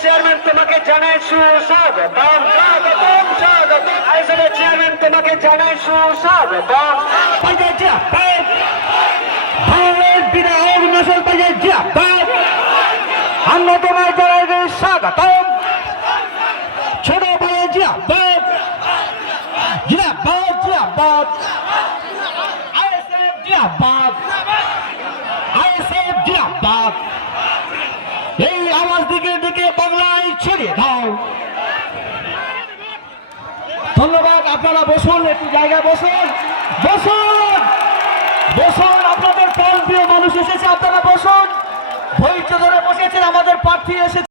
Chairman তোমাকে জানাই সুস্বাগতম। স্বাগতম স্বাগতম। আইএসএফের চেয়ারম্যান তোমাকে জানাই সুস্বাগতম। বাজার জিয়াবাদ, ভারত বিধায়ক নসল বাজার জিয়াবাদ, আমরা তোমার জানাইকে স্বাগতম। ছোট বাজার জিয়াবাদ, জিয়াবাদ জিয়াবাদ, আইএসএফ জিয়াবাদ, আইএসএফ জিয়াবাদ। এই আওয়াজ দিকে দিকে বাংলায় ছড়িয়ে দাও। ধন্যবাদ। আপনারা বসুন, একটু জায়গায় বসুন, বসুন বসুন। আপনাদের প্রাণপ্রিয় মানুষ এসেছে, আপনারা বসুন। ধৈর্য ধরে বসেছেন, আমাদের প্রার্থী এসেছে।